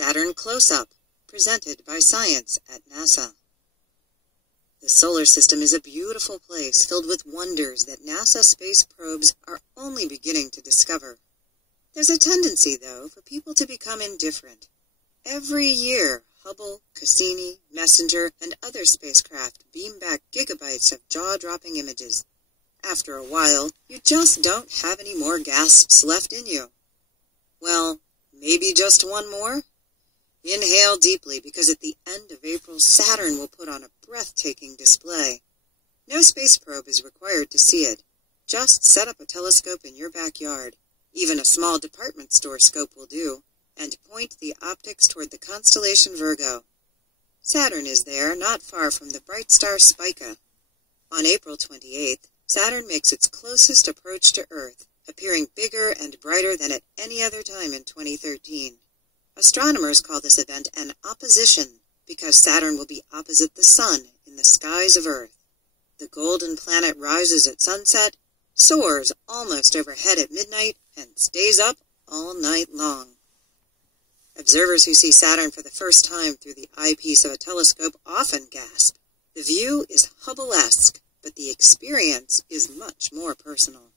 Saturn Close-Up, presented by Science at NASA. The solar system is a beautiful place filled with wonders that NASA space probes are only beginning to discover. There's a tendency, though, for people to become indifferent. Every year, Hubble, Cassini, Messenger, and other spacecraft beam back gigabytes of jaw-dropping images. After a while, you just don't have any more gasps left in you. Well, maybe just one more? Inhale deeply, because at the end of April, Saturn will put on a breathtaking display. No space probe is required to see it. Just set up a telescope in your backyard. Even a small department store scope will do, and point the optics toward the constellation Virgo. Saturn is there, not far from the bright star Spica. On April 28th, Saturn makes its closest approach to Earth, appearing bigger and brighter than at any other time in 2013. Astronomers call this event an opposition, because Saturn will be opposite the Sun in the skies of Earth. The golden planet rises at sunset, soars almost overhead at midnight, and stays up all night long. Observers who see Saturn for the first time through the eyepiece of a telescope often gasp. The view is Hubble-esque, but the experience is much more personal.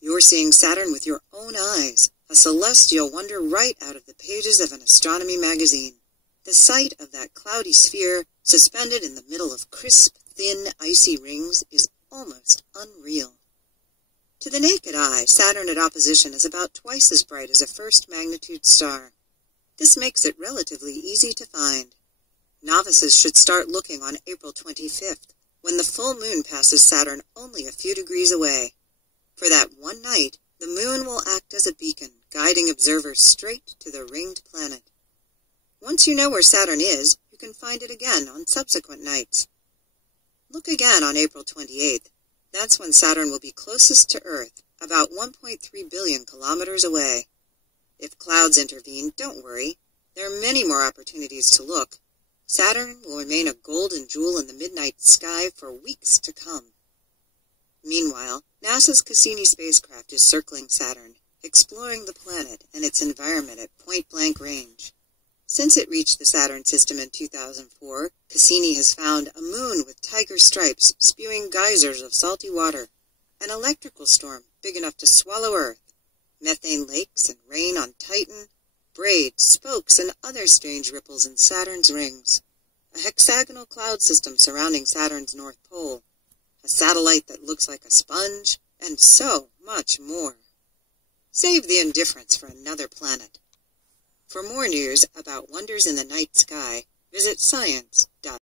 You're seeing Saturn with your own eyes, a celestial wonder right out of the pages of an astronomy magazine. The sight of that cloudy sphere, suspended in the middle of crisp, thin, icy rings, is almost unreal. To the naked eye, Saturn at opposition is about twice as bright as a first-magnitude star. This makes it relatively easy to find. Novices should start looking on April 25th, when the full moon passes Saturn only a few degrees away. For that one night, the moon will act as a beacon, guiding observers straight to the ringed planet. Once you know where Saturn is, you can find it again on subsequent nights. Look again on April 28th. That's when Saturn will be closest to Earth, about 1.3 billion kilometers away. If clouds intervene, don't worry. There are many more opportunities to look. Saturn will remain a golden jewel in the midnight sky for weeks to come. Meanwhile, NASA's Cassini spacecraft is circling Saturn, exploring the planet and its environment at point-blank range. Since it reached the Saturn system in 2004, Cassini has found a moon with tiger stripes spewing geysers of salty water, an electrical storm big enough to swallow Earth, methane lakes and rain on Titan, braids, spokes, and other strange ripples in Saturn's rings, a hexagonal cloud system surrounding Saturn's North Pole, a satellite that looks like a sponge, and so much more. Save the indifference for another planet. For more news about wonders in the night sky, visit science.